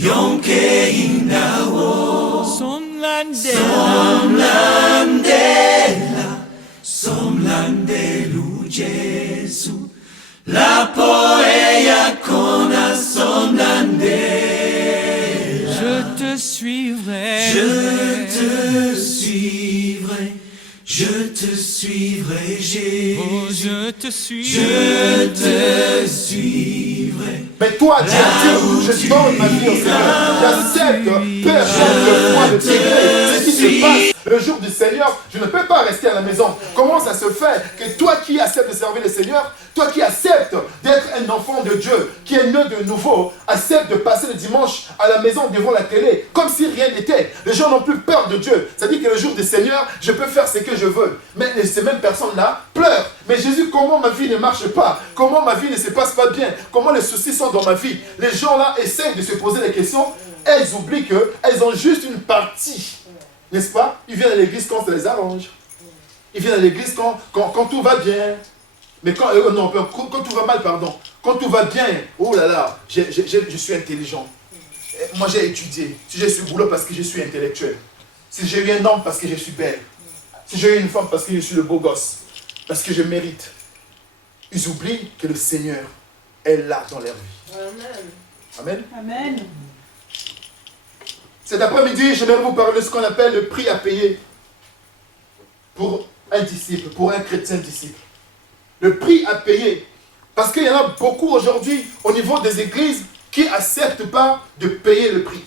Yonke Inawo Somlandelu Jesu La poeya kona somlandela Je te suivrai Jésus. Oh, je te suivrai. Mais toi, Dieu, je donne ma vie au Seigneur. J'accepte, peu importe le poids de tes grès, ce qui se passe le jour du Seigneur, je ne peux pas rester à la maison. Comment ça se fait que toi qui acceptes de servir le Seigneur, toi qui acceptes d'être un enfant de Dieu, qui est né de nouveau, accepte de passer le dimanche à la maison devant la télé, comme si rien n'était. Les gens n'ont plus peur de Dieu. Ça dit que le jour du Seigneur, je peux faire ce que je veux. Mais ces mêmes personnes-là pleurent. Mais Jésus, comment ma vie ne marche pas? Comment ma vie ne se passe pas bien? Comment les soucis sont dans ma vie? Les gens là essayent de se poser des questions. Elles oublient qu'elles ont juste une partie. N'est-ce pas? Ils viennent à l'église quand ça les arrange. Ils viennent à l'église quand tout va bien. Mais quand tout va mal, pardon. Quand tout va bien, oh là là, je suis intelligent. Moi j'ai étudié. Si j'ai ce boulot parce que je suis intellectuel. Si j'ai eu un homme parce que je suis belle. Si j'ai eu une femme parce que je suis le beau gosse. Parce que je mérite. Ils oublient que le Seigneur est là dans leur vie. Amen. Amen. Cet après-midi, j'aimerais vous parler de ce qu'on appelle le prix à payer pour un disciple, pour un chrétien disciple. Le prix à payer. Parce qu'il y en a beaucoup aujourd'hui au niveau des églises qui n'acceptent pas de payer le prix.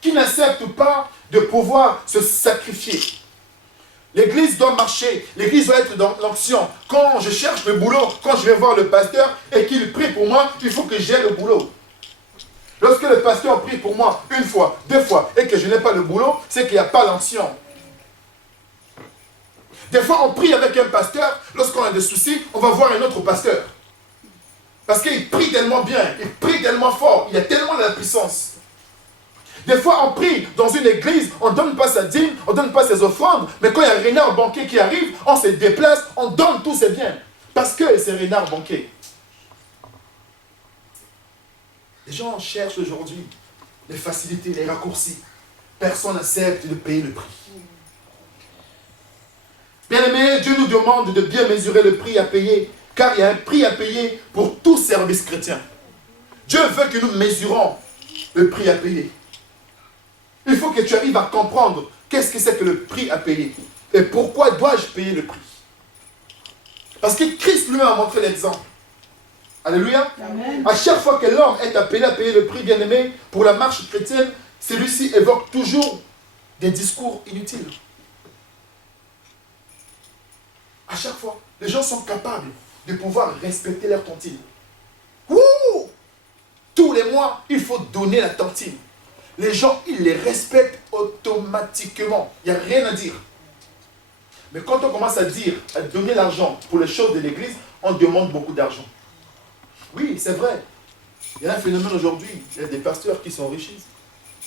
Qui n'acceptent pas de pouvoir se sacrifier. L'église doit marcher, l'église doit être dans l'action. Quand je cherche le boulot, quand je vais voir le pasteur et qu'il prie pour moi, il faut que j'aie le boulot. Lorsque le pasteur prie pour moi une fois, deux fois, et que je n'ai pas le boulot, c'est qu'il n'y a pas l'action. Des fois, on prie avec un pasteur, lorsqu'on a des soucis, on va voir un autre pasteur. Parce qu'il prie tellement bien, il prie tellement fort, il y a tellement de la puissance. Des fois, on prie dans une église, on ne donne pas sa dîme, on ne donne pas ses offrandes, mais quand il y a un renard banquet qui arrive, on se déplace, on donne tous ses biens. Parce que c'est renard banquet. Les gens cherchent aujourd'hui les facilités, les raccourcis. Personne n'accepte de payer le prix. Bien-aimés, Dieu nous demande de bien mesurer le prix à payer, car il y a un prix à payer pour tout service chrétien. Dieu veut que nous mesurons le prix à payer. Il faut que tu arrives à comprendre qu'est-ce que c'est que le prix à payer. Et pourquoi dois-je payer le prix? Parce que Christ lui a montré l'exemple. Alléluia. Amen. À chaque fois que l'homme est appelé à payer le prix, bien-aimé, pour la marche chrétienne, celui-ci évoque toujours des discours inutiles. À chaque fois, les gens sont capables de pouvoir respecter leur tantine. Ouh! Tous les mois, il faut donner la tantine. Les gens, ils les respectent automatiquement. Il n'y a rien à dire. Mais quand on commence à dire, à donner l'argent pour les choses de l'église, on demande beaucoup d'argent. Oui, c'est vrai. Il y a un phénomène aujourd'hui. Il y a des pasteurs qui s'enrichissent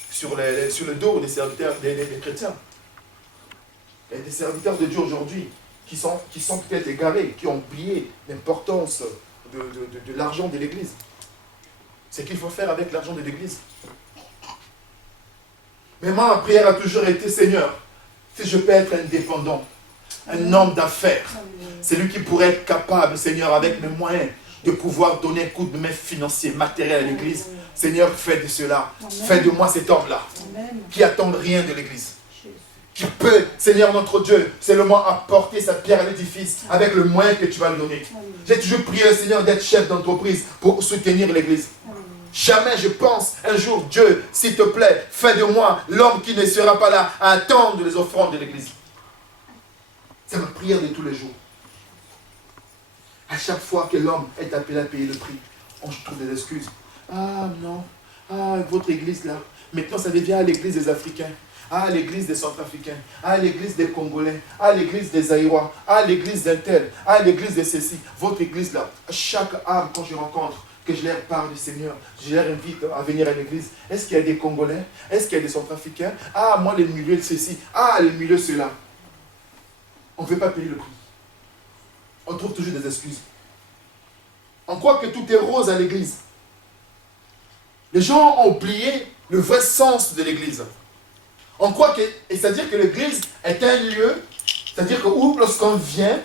sur le dos des serviteurs, des chrétiens. Il y a des serviteurs de Dieu aujourd'hui qui sont peut-être égarés, qui ont oublié l'importance de l'argent de l'église. C'est qu'il faut faire avec l'argent de l'église. Mais moi, ma prière a toujours été, Seigneur, si je peux être indépendant, un homme d'affaires, c'est lui qui pourrait être capable, Seigneur, avec mes moyens, de pouvoir donner un coup de main financier, matériel à l'église. Seigneur, fais de cela. Amen. Fais de moi cet homme-là, Amen. qui attend rien de l'église. Qui peut, Seigneur notre Dieu, seulement apporter sa pierre à l'édifice avec le moyen que tu vas lui donner. J'ai toujours prié le Seigneur d'être chef d'entreprise pour soutenir l'église. Jamais je pense un jour, Dieu, s'il te plaît, fais de moi l'homme qui ne sera pas là à attendre les offrandes de l'église. C'est ma prière de tous les jours. À chaque fois que l'homme est appelé à payer le prix, on trouve des excuses. Ah non, ah votre église là, maintenant ça devient à l'église des Africains. Ah, l'église des Centrafricains. Ah, l'église des Congolais. Ah, l'église des Aïwa. Ah, l'église d'un tel. Ah, l'église de ceci. Votre église là. Chaque âme, quand je rencontre, que je leur parle du Seigneur, je leur invite à venir à l'église. Est-ce qu'il y a des Congolais? Est-ce qu'il y a des Centrafricains? Ah, moi, le milieu de ceci. Ah, le milieu de cela. On ne veut pas payer le prix. On trouve toujours des excuses. On croit que tout est rose à l'église. Les gens ont oublié le vrai sens de l'église. On croit que, c'est-à-dire que l'église est un lieu, c'est-à-dire que où lorsqu'on vient,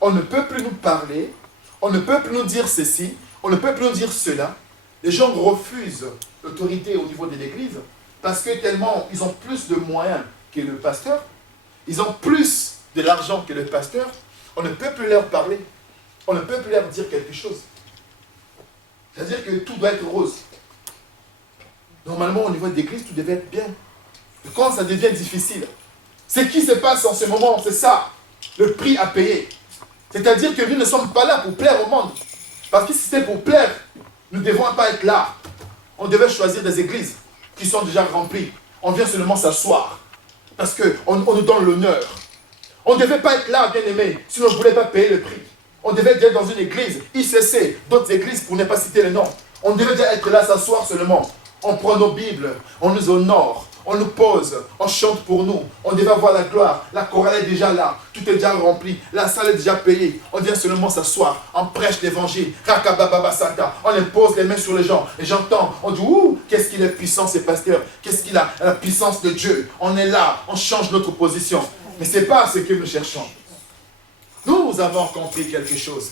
on ne peut plus nous parler, on ne peut plus nous dire ceci, on ne peut plus nous dire cela. Les gens refusent l'autorité au niveau de l'église parce que tellement ils ont plus de moyens que le pasteur, ils ont plus de l'argent que le pasteur, on ne peut plus leur parler, on ne peut plus leur dire quelque chose. C'est-à-dire que tout doit être rose. Normalement, au niveau de l'église, tout devait être bien. Et quand ça devient difficile, ce qui se passe en ce moment, c'est ça, le prix à payer. C'est-à-dire que nous ne sommes pas là pour plaire au monde. Parce que si c'était pour plaire, nous ne devons pas être là. On devait choisir des églises qui sont déjà remplies. On vient seulement s'asseoir. Parce qu'on nous donne l'honneur. On ne devait pas être là, bien aimé, si on ne voulait pas payer le prix. On devait être dans une église, ICC, d'autres églises pour ne pas citer les noms. On devait déjà être là, s'asseoir seulement. On prend nos Bibles, on nous honore, on nous pose, on chante pour nous. On devait avoir la gloire, la chorale est déjà là, tout est déjà rempli, la salle est déjà payée. On vient seulement s'asseoir, on prêche l'évangile, rakabababasaka, on impose les mains sur les gens. Et j'entends, on dit, ouh, qu'est-ce qu'il est puissant ce pasteur, qu'est-ce qu'il a, la puissance de Dieu. On est là, on change notre position. Mais ce n'est pas ce que nous cherchons. Nous avons compris quelque chose.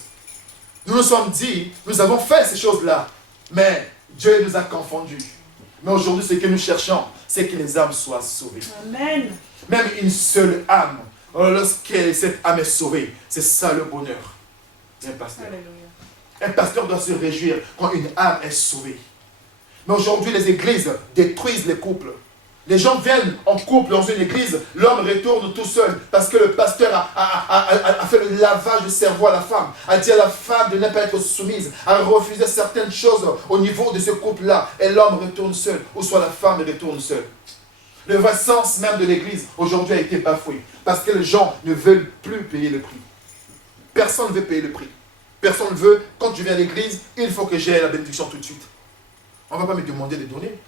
Nous nous sommes dit, nous avons fait ces choses-là, mais Dieu nous a confondus. Mais aujourd'hui, ce que nous cherchons, c'est que les âmes soient sauvées. Amen. Même une seule âme, lorsque cette âme est sauvée, c'est ça le bonheur d'un pasteur. Alléluia. Un pasteur doit se réjouir quand une âme est sauvée. Mais aujourd'hui, les églises détruisent les couples. Les gens viennent en couple dans une église, l'homme retourne tout seul parce que le pasteur a fait le lavage de cerveau à la femme, a dit à la femme de ne pas être soumise, a refusé certaines choses au niveau de ce couple-là, et l'homme retourne seul, ou soit la femme retourne seule. Le vrai sens même de l'église aujourd'hui a été bafoué parce que les gens ne veulent plus payer le prix. Personne ne veut payer le prix. Personne ne veut, quand tu viens à l'église, il faut que j'aie la bénédiction tout de suite. On ne va pas me demander de donner.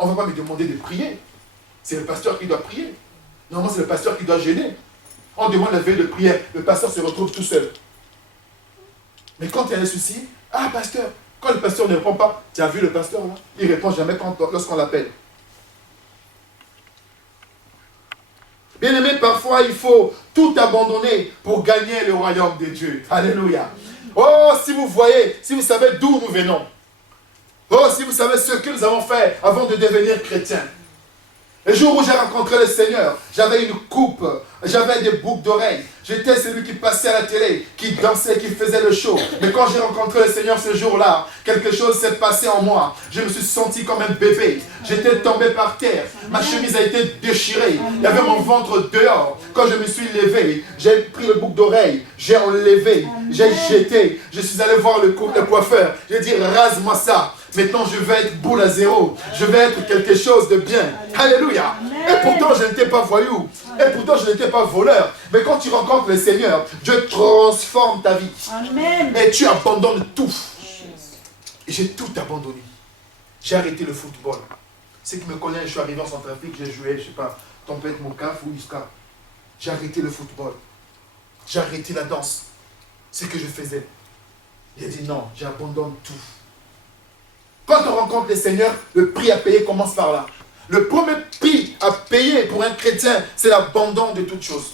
On ne va pas me demander de prier. C'est le pasteur qui doit prier. Normalement, c'est le pasteur qui doit gêner. On demande la veille de prière. Le pasteur se retrouve tout seul. Mais quand il y a des soucis, ah, pasteur, quand le pasteur ne répond pas, tu as vu le pasteur là? Il ne répond jamais lorsqu'on l'appelle. Bien aimé, parfois, il faut tout abandonner pour gagner le royaume de Dieu. Alléluia. Oh, si vous voyez, si vous savez d'où nous venons. Oh, si vous savez ce que nous avons fait avant de devenir chrétiens. Le jour où j'ai rencontré le Seigneur, j'avais une coupe, j'avais des boucles d'oreilles. J'étais celui qui passait à la télé, qui dansait, qui faisait le show. Mais quand j'ai rencontré le Seigneur ce jour-là, quelque chose s'est passé en moi. Je me suis senti comme un bébé. J'étais tombé par terre. Ma chemise a été déchirée. Il y avait mon ventre dehors. Quand je me suis levé, j'ai pris le boucle d'oreille. J'ai enlevé. J'ai jeté. Je suis allé voir le coiffeur. J'ai dit, rase-moi ça. Maintenant, je vais être boule à zéro. Je vais être quelque chose de bien. Alléluia. Et pourtant, je n'étais pas voyou. Et pourtant, je n'étais pas voleur. Mais quand tu rencontres le Seigneur, Dieu transforme ta vie. Amen. Et tu abandonnes tout. Et j'ai tout abandonné. J'ai arrêté le football. Ceux qui me connaissent, je suis arrivé en Centrafrique, j'ai joué, je ne sais pas, Tempête, Mokaf ou Iska. J'ai arrêté le football. J'ai arrêté la danse. C'est ce que je faisais. J'ai dit non, j'abandonne tout. Quand on rencontre le Seigneur, le prix à payer commence par là. Le premier prix à payer pour un chrétien, c'est l'abandon de toutes choses.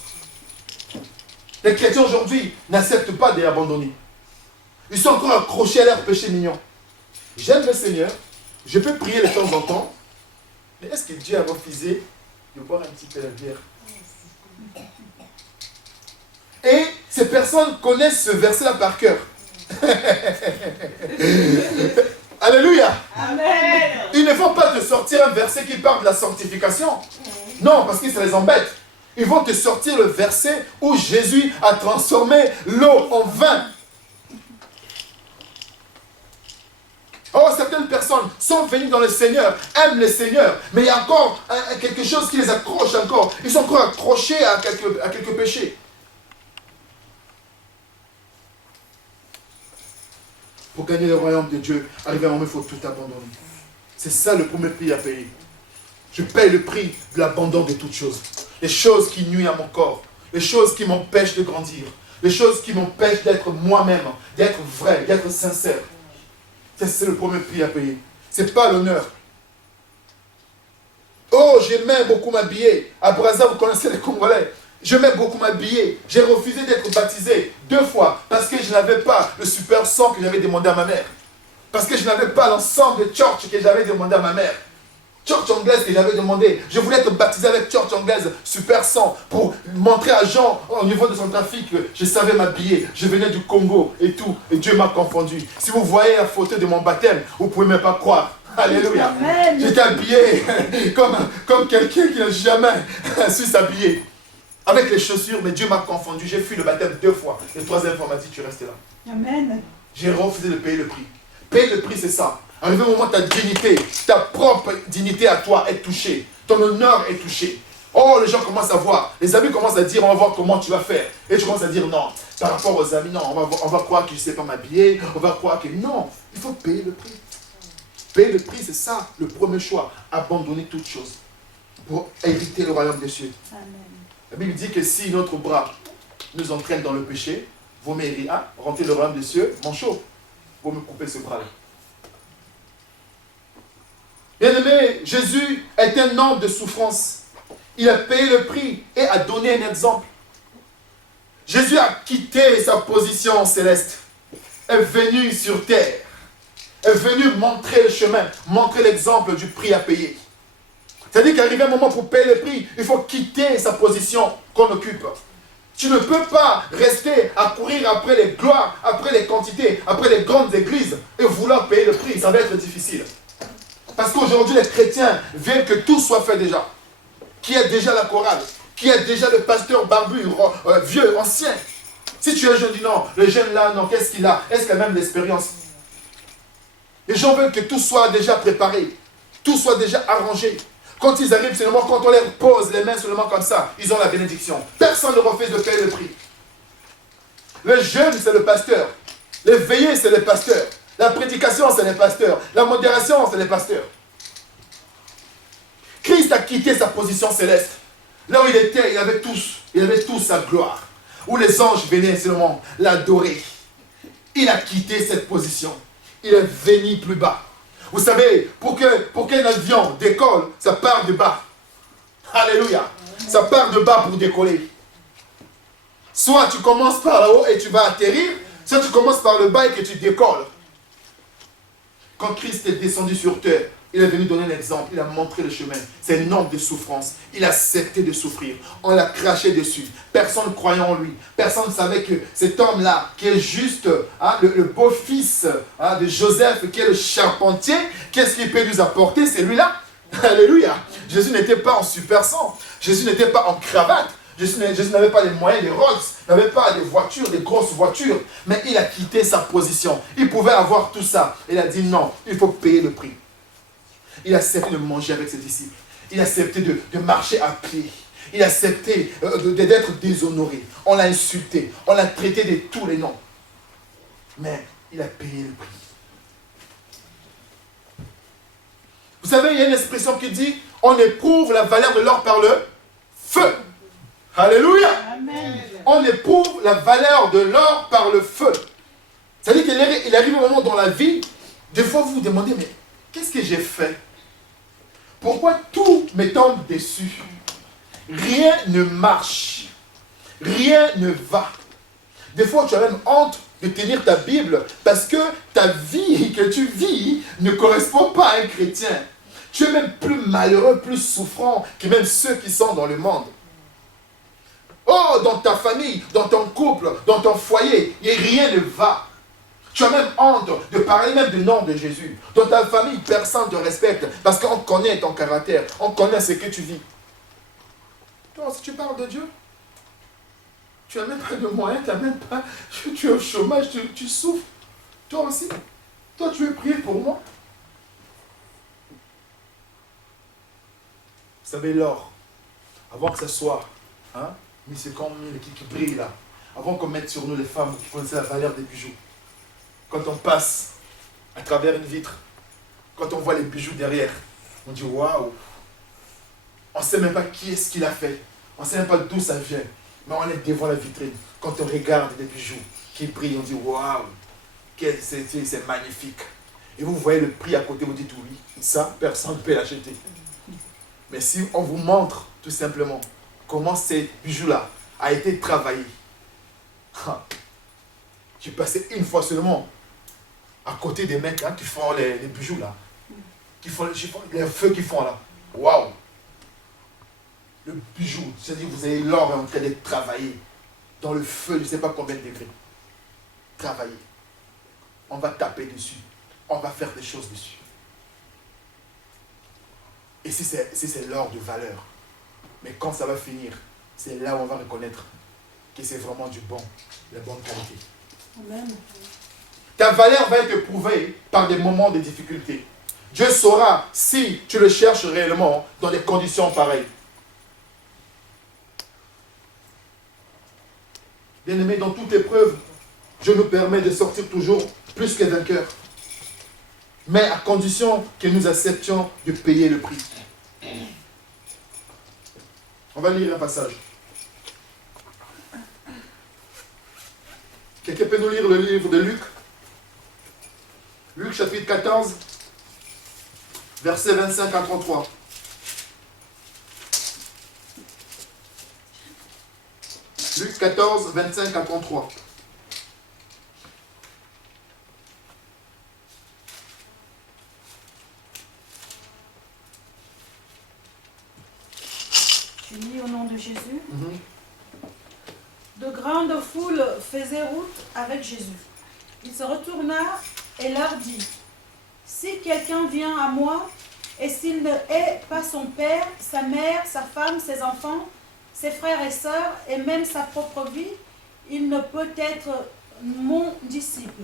Les chrétiens aujourd'hui n'acceptent pas d'abandonner. Ils sont encore accrochés à leur péché mignon. J'aime le Seigneur, je peux prier de temps en temps, mais est-ce que Dieu a refusé de boire un petit peu de bière? Et ces personnes connaissent ce verset-là par cœur. Alléluia. Amen. Ils ne vont pas te sortir un verset qui parle de la sanctification. Non, parce que ça les embête. Ils vont te sortir le verset où Jésus a transformé l'eau en vin. Oh, certaines personnes sont venues dans le Seigneur, aiment le Seigneur, mais il y a encore quelque chose qui les accroche encore. Ils sont encore accrochés à quelques péchés. Pour gagner le royaume de Dieu, arriver à un moment, il faut tout abandonner. C'est ça le premier prix à payer. Je paye le prix de l'abandon de toutes choses. Les choses qui nuisent à mon corps, les choses qui m'empêchent de grandir, les choses qui m'empêchent d'être moi-même, d'être vrai, d'être sincère. C'est le premier prix à payer. c'est pas l'honneur. Oh, j'aimais beaucoup m'habiller. À Brazza, vous connaissez les Congolais. J'aimais beaucoup m'habiller. J'ai refusé d'être baptisé 2 fois parce que je n'avais pas le super sang que j'avais demandé à ma mère. Parce que je n'avais pas l'ensemble de church que j'avais demandé à ma mère. Church anglaise que j'avais demandé. Je voulais être baptisé avec church anglaise super sang pour montrer à Jean au niveau de son trafic que je savais m'habiller. Je venais du Congo et tout. Et Dieu m'a confondu. Si vous voyez la photo de mon baptême, vous ne pouvez même pas croire. Alléluia. J'étais habillé comme quelqu'un qui n'a jamais su s'habiller. Avec les chaussures, mais Dieu m'a confondu. J'ai fui le baptême 2 fois. Le 3e fois m'a dit, tu restes là. Amen. J'ai refusé de payer le prix. Payer le prix, c'est ça. Arrivé au moment, ta dignité, ta propre dignité à toi est touchée. Ton honneur est touché. Oh, les gens commencent à voir. Les amis commencent à dire, on va voir comment tu vas faire. Et tu commences à dire, non, par rapport aux amis, non, on va croire que je ne sais pas m'habiller. On va croire que non, il faut payer le prix. Payer le prix, c'est ça, le premier choix. Abandonner toute chose pour hériter le royaume des cieux. Amen. La Bible dit que si notre bras nous entraîne dans le péché, vous méritez rentrer le royaume des cieux, manchot, vous me coupez ce bras-là. Bien-aimé, Jésus est un homme de souffrance. Il a payé le prix et a donné un exemple. Jésus a quitté sa position céleste, est venu sur terre, est venu montrer le chemin, montrer l'exemple du prix à payer. C'est-à-dire qu'arrivé un moment pour payer le prix, il faut quitter sa position qu'on occupe. Tu ne peux pas rester à courir après les gloires, après les quantités, après les grandes églises et vouloir payer le prix. Ça va être difficile. Parce qu'aujourd'hui, les chrétiens veulent que tout soit fait déjà. Qui a déjà la chorale, qui a déjà le pasteur barbu, vieux, ancien. Si tu es jeune, dis non, le jeune là, non, qu'est-ce qu'il a? Est-ce qu'il a même l'expérience? Les gens veulent que tout soit déjà préparé, tout soit déjà arrangé. Quand ils arrivent seulement, quand on leur pose les mains seulement comme ça, ils ont la bénédiction. Personne ne refuse de payer le prix. Le jeûne, c'est le pasteur. Les veillées, c'est le pasteur. La prédication, c'est les pasteurs. La modération, c'est les pasteurs. Christ a quitté sa position céleste. Là où il était, il avait tous sa gloire. Où les anges venaient seulement l'adorer. Il a quitté cette position. Il est venu plus bas. Vous savez, pour qu'un avion décolle, ça part de bas. Alléluia. Ça part de bas pour décoller. Soit tu commences par là-haut et tu vas atterrir, soit tu commences par le bas et que tu décolles. Quand Christ est descendu sur terre, il est venu donner l'exemple, il a montré le chemin. C'est un homme de souffrance. Il a accepté de souffrir. On l'a craché dessus. Personne ne croyait en lui. Personne ne savait que cet homme-là, qui est juste le beau-fils de Joseph, qui est le charpentier, qu'est-ce qu'il peut nous apporter? C'est lui-là. Alléluia. Jésus n'était pas en super sang. Jésus n'était pas en cravate. Jésus n'avait pas les moyens, les Rolls, n'avait pas des voitures, des grosses voitures. Mais il a quitté sa position. Il pouvait avoir tout ça. Il a dit non, il faut payer le prix. Il a accepté de manger avec ses disciples. Il a accepté de marcher à pied. Il a accepté d'être déshonoré. On l'a insulté. On l'a traité de tous les noms. Mais il a payé le prix. Vous savez, il y a une expression qui dit on éprouve la valeur de l'or par le feu. Alléluia. Amen. On éprouve la valeur de l'or par le feu. C'est-à-dire qu'il arrive un moment dans la vie, des fois vous vous demandez, mais qu'est-ce que j'ai fait? Pourquoi tout me tombe dessus? Rien ne marche. Rien ne va. Des fois, tu as même honte de tenir ta Bible parce que ta vie que tu vis ne correspond pas à un chrétien. Tu es même plus malheureux, plus souffrant que même ceux qui sont dans le monde. Oh, dans ta famille, dans ton couple, dans ton foyer, et rien ne va. Tu as même honte de parler même du nom de Jésus. Dans ta famille, personne ne te respecte parce qu'on connaît ton caractère, on connaît ce que tu vis. Toi, si tu parles de Dieu, tu n'as même pas de moyens, tu es au chômage, tu souffres. Toi aussi, toi tu veux prier pour moi. Vous savez, l'or, avant que ça soit, mais c'est comme qui brille là, avant qu'on mette sur nous les femmes qui connaissent la valeur des bijoux. Quand on passe à travers une vitre, quand on voit les bijoux derrière, on dit waouh. On ne sait même pas qui est-ce qu'il a fait. On ne sait même pas d'où ça vient. Mais on est devant la vitrine. Quand on regarde les bijoux qui brillent, on dit waouh, c'est magnifique. et vous voyez le prix à côté, vous dites oui, ça, personne ne peut l'acheter. Mais si on vous montre tout simplement comment ces bijoux-là a été travaillé, j'ai passé une fois seulement à côté des mecs qui font les bijoux là, qui font les feux qu'ils font là. Waouh! Le bijou, c'est-à-dire vous avez l'or en train d'être travaillé dans le feu, je ne sais pas combien de degrés. Travaillé. On va taper dessus. On va faire des choses dessus. Et si c'est l'or de valeur. Mais quand ça va finir, c'est là où on va reconnaître que c'est vraiment du bon, de la bonne qualité. Amen. Ta valeur va être éprouvée par des moments de difficulté. Dieu saura si tu le cherches réellement dans des conditions pareilles. Bien-aimé, dans toute épreuve, Dieu nous permet de sortir toujours plus que vainqueurs. Mais à condition que nous acceptions de payer le prix. On va lire un passage. Quelqu'un peut nous lire le livre de Luc? Luc chapitre 14, versets 25 à 33. Luc 14, 25 à 33. Je lis au nom de Jésus. De grandes foules faisaient route avec Jésus. Il se retourna et leur dit, « Si quelqu'un vient à moi, et s'il ne hait pas son père, sa mère, sa femme, ses enfants, ses frères et sœurs, et même sa propre vie, il ne peut être mon disciple.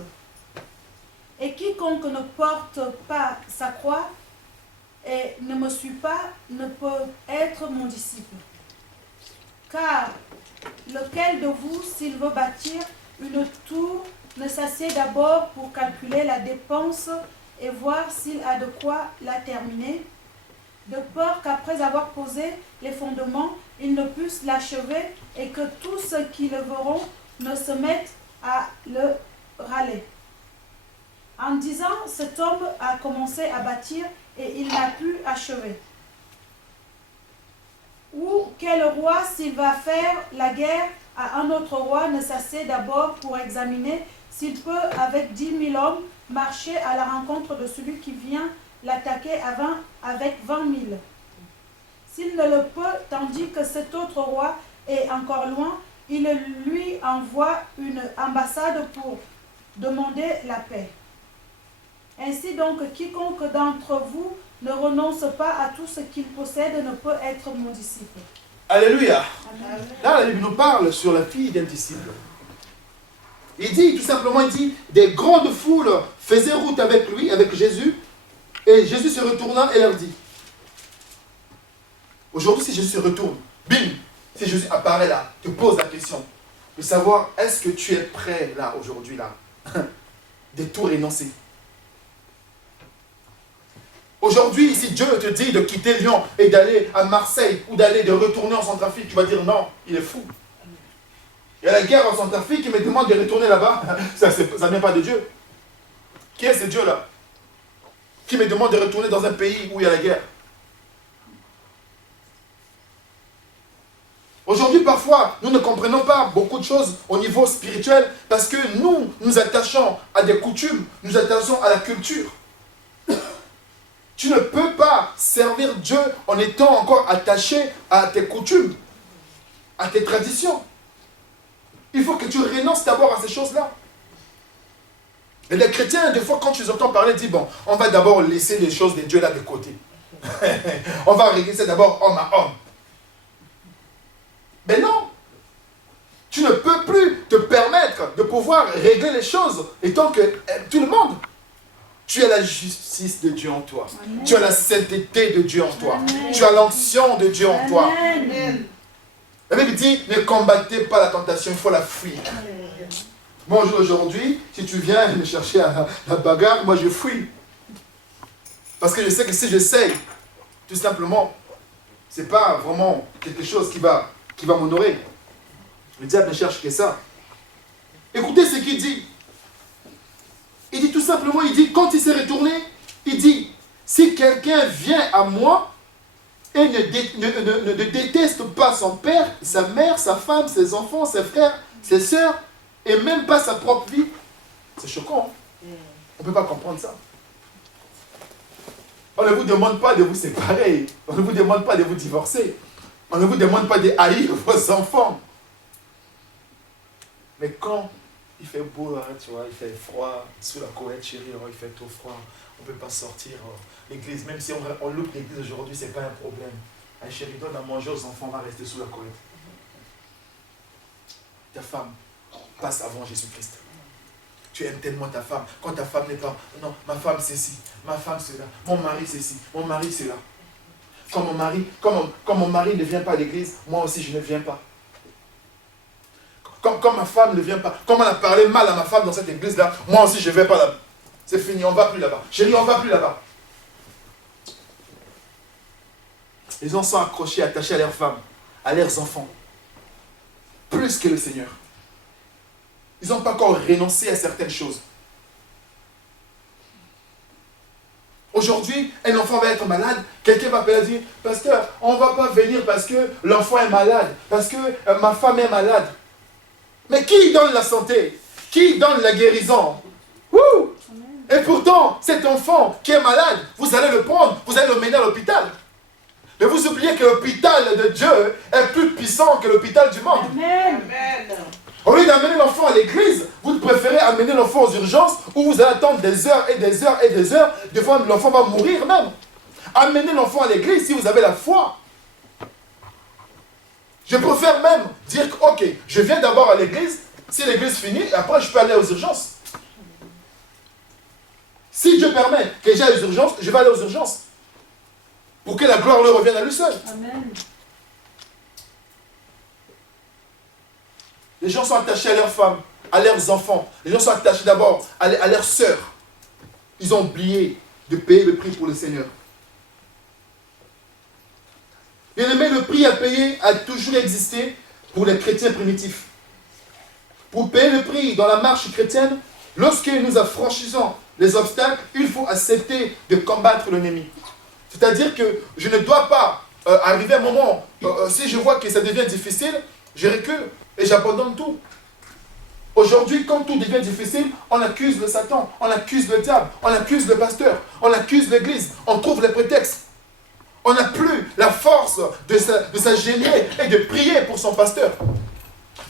Et quiconque ne porte pas sa croix et ne me suit pas, ne peut être mon disciple. Car lequel de vous, s'il veut bâtir une tour, ne s'assied d'abord pour calculer la dépense et voir s'il a de quoi la terminer, de peur qu'après avoir posé les fondements, il ne puisse l'achever et que tous ceux qui le verront ne se mettent à le râler. En disant, cet homme a commencé à bâtir et il n'a pu achever. Ou quel roi, s'il va faire la guerre à un autre roi, ne s'assied d'abord pour examiner s'il peut, avec 10 000 hommes, marcher à la rencontre de celui qui vient l'attaquer avec 20 000. S'il ne le peut, tandis que cet autre roi est encore loin, il lui envoie une ambassade pour demander la paix. Ainsi donc, quiconque d'entre vous ne renonce pas à tout ce qu'il possède ne peut être mon disciple. Alléluia. Amen. Là, la Bible nous parle sur la fille d'un disciple. Il dit, tout simplement, il dit, des grandes foules faisaient route avec lui, avec Jésus, et Jésus se retourna et leur dit, aujourd'hui, si Jésus se retourne, bim, si Jésus apparaît là, te pose la question de savoir, est-ce que tu es prêt là, aujourd'hui, là, de tout renoncer? Aujourd'hui, si Dieu te dit de quitter Lyon et d'aller à Marseille ou de retourner en Centrafrique, tu vas dire non, il est fou. Il y a la guerre en Centrafrique qui me demande de retourner là-bas. Ça ne vient pas de Dieu. Qui est ce Dieu-là qui me demande de retourner dans un pays où il y a la guerre? Aujourd'hui, parfois, nous ne comprenons pas beaucoup de choses au niveau spirituel parce que nous nous attachons à des coutumes, nous attachons à la culture. Tu ne peux pas servir Dieu en étant encore attaché à tes coutumes, à tes traditions. Il faut que tu renonces d'abord à ces choses-là. Et les chrétiens, des fois, quand tu les entends parler, disent, bon, on va d'abord laisser les choses de Dieu là de côté. On va régler ça d'abord homme à homme. Mais non. Tu ne peux plus te permettre de pouvoir régler les choses étant que tout le monde. Tu as la justice de Dieu en toi. Amen. Tu as la sainteté de Dieu en toi. Amen. Tu as l'onction de Dieu en toi. Amen. La Bible dit, ne combattez pas la tentation, il faut la fuir. Amen. Moi, aujourd'hui, si tu viens me chercher à la bagarre, moi je fuis. Parce que je sais que si j'essaye, tout simplement, ce n'est pas vraiment quelque chose qui va m'honorer. Le diable ne cherche que ça. Écoutez ce qu'il dit. Il dit tout simplement, il dit, quand il s'est retourné, il dit, si quelqu'un vient à moi et ne déteste pas son père, sa mère, sa femme, ses enfants, ses frères, ses sœurs, et même pas sa propre vie, c'est choquant. Hein? On ne peut pas comprendre ça. On ne vous demande pas de vous séparer. On ne vous demande pas de vous divorcer. On ne vous demande pas de haïr vos enfants. Mais quand il fait beau, hein, tu vois, il fait froid, sous la couette, chérie, oh, il fait trop froid, on ne peut pas sortir. Oh. L'église, même si on loupe l'église aujourd'hui, ce n'est pas un problème. Ah, chérie, donne à manger aux enfants, on va rester sous la couette. Ta femme passe avant Jésus-Christ. Tu aimes tellement ta femme. Quand ta femme n'est pas... Non, ma femme c'est ci, ma femme c'est là, mon mari c'est ci, mon mari c'est là. Quand mon mari ne vient pas à l'église, moi aussi je ne viens pas. Quand ma femme ne vient pas, comme on a parlé mal à ma femme dans cette église-là, moi aussi je ne vais pas là-bas. C'est fini, on ne va plus là-bas. Chérie, on ne va plus là-bas. Les gens sont accrochés, attachés à leurs femmes, à leurs enfants, plus que le Seigneur. Ils n'ont pas encore renoncé à certaines choses. Aujourd'hui, un enfant va être malade, quelqu'un va appeler et dire, pasteur, on ne va pas venir parce que l'enfant est malade, parce que ma femme est malade. Mais qui donne la santé? Qui donne la guérison? Wouh! Et pourtant, cet enfant qui est malade, vous allez le prendre, vous allez le mener à l'hôpital. Mais vous oubliez que l'hôpital de Dieu est plus puissant que l'hôpital du monde. Amen. Au lieu d'amener l'enfant à l'église, vous préférez amener l'enfant aux urgences où vous allez attendre des heures et des heures et des heures. Des fois, l'enfant va mourir même. Amenez l'enfant à l'église si vous avez la foi. Je préfère même dire que, ok, je viens d'abord à l'église, si l'église finit, après je peux aller aux urgences. Si Dieu permet que j'aille aux urgences, je vais aller aux urgences. Pour que la gloire leur revienne à lui seul. Amen. Les gens sont attachés à leurs femmes, à leurs enfants. Les gens sont attachés d'abord à leurs sœurs. Ils ont oublié de payer le prix pour le Seigneur. Bien aimé, le prix à payer a toujours existé pour les chrétiens primitifs. Pour payer le prix dans la marche chrétienne, lorsque nous affranchissons les obstacles, il faut accepter de combattre l'ennemi. C'est-à-dire que je ne dois pas arriver à un moment, si je vois que ça devient difficile, je recule et j'abandonne tout. Aujourd'hui, quand tout devient difficile, on accuse le Satan, on accuse le diable, on accuse le pasteur, on accuse l'église, on trouve les prétextes. On n'a plus la force de s'agenouiller et de prier pour son pasteur.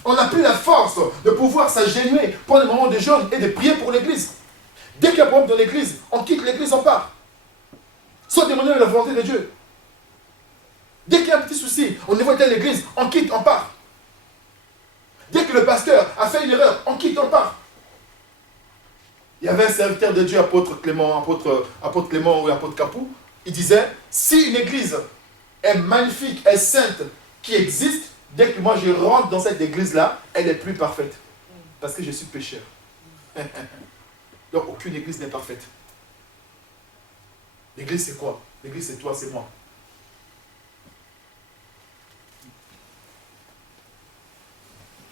On n'a plus la force de pouvoir s'agenouiller, prendre des moments de jeûne et de prier pour l'église. Dès qu'il y a un problème dans l'église, on quitte l'église, on part. Sans demander la volonté de Dieu. Dès qu'il y a un petit souci au niveau de l'église, on quitte, on part. Dès que le pasteur a fait une erreur, on quitte, on part. Il y avait un serviteur de Dieu, apôtre Clément ou apôtre Capou, il disait, si une église est magnifique, est sainte, qui existe, dès que moi je rentre dans cette église-là, elle est plus parfaite. Parce que je suis pécheur. Donc aucune église n'est parfaite. L'église c'est quoi? L'église c'est toi, c'est moi.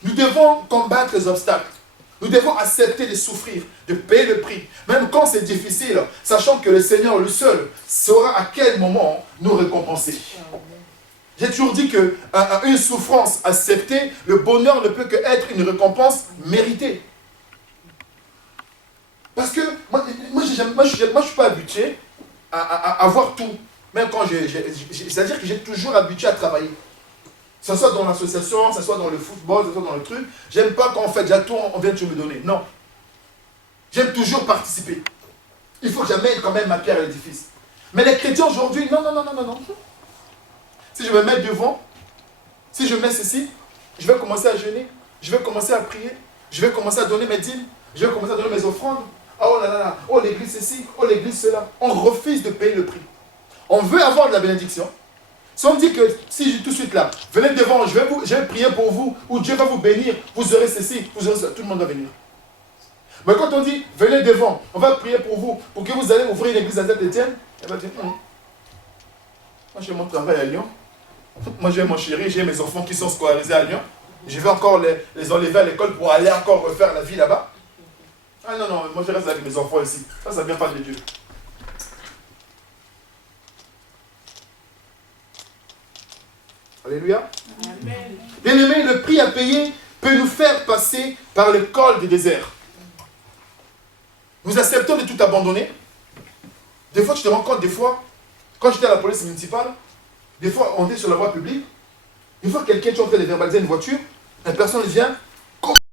Nous devons combattre les obstacles. Nous devons accepter de souffrir, de payer le prix. Même quand c'est difficile, sachant que le Seigneur, le seul, saura à quel moment nous récompenser. J'ai toujours dit qu'une souffrance acceptée, le bonheur ne peut qu'être une récompense méritée. Parce que moi je ne suis pas habitué à avoir tout. Même quand c'est-à-dire que j'ai toujours habitué à travailler. Que ce soit dans l'association, que ce soit dans le football, que ce soit dans le truc. J'aime pas quand on fait déjà tout, on vient toujours me donner. Non. J'aime toujours participer. Il faut que j'amène quand même ma pierre à l'édifice. Mais les chrétiens aujourd'hui, non. Si je me mets devant, si je mets ceci, je vais commencer à jeûner, je vais commencer à prier, je vais commencer à donner mes dîmes, je vais commencer à donner mes offrandes. Oh là là, oh l'église ceci, oh l'église cela. On refuse de payer le prix. On veut avoir de la bénédiction. Si on dit que, si tout de suite là, venez devant, je vais prier pour vous, ou Dieu va vous bénir, vous aurez ceci, vous aurez cela, tout le monde va venir. Mais quand on dit, venez devant, on va prier pour vous, pour que vous allez ouvrir une église à Saint-Étienne, elle va dire, moi j'ai mon travail à Lyon, moi j'ai mon chéri, j'ai mes enfants qui sont scolarisés à Lyon, je vais encore les enlever à l'école pour aller encore refaire la vie là-bas. Ah non, non, moi je reste avec mes enfants ici. Ça ne vient pas de Dieu. Alléluia. Bien aimé, le prix à payer peut nous faire passer par le col du désert. Nous acceptons de tout abandonner. Des fois, tu te rends compte, des fois, quand j'étais à la police municipale, des fois, on était sur la voie publique. Une fois que quelqu'un est en train de verbaliser une voiture, la personne vient,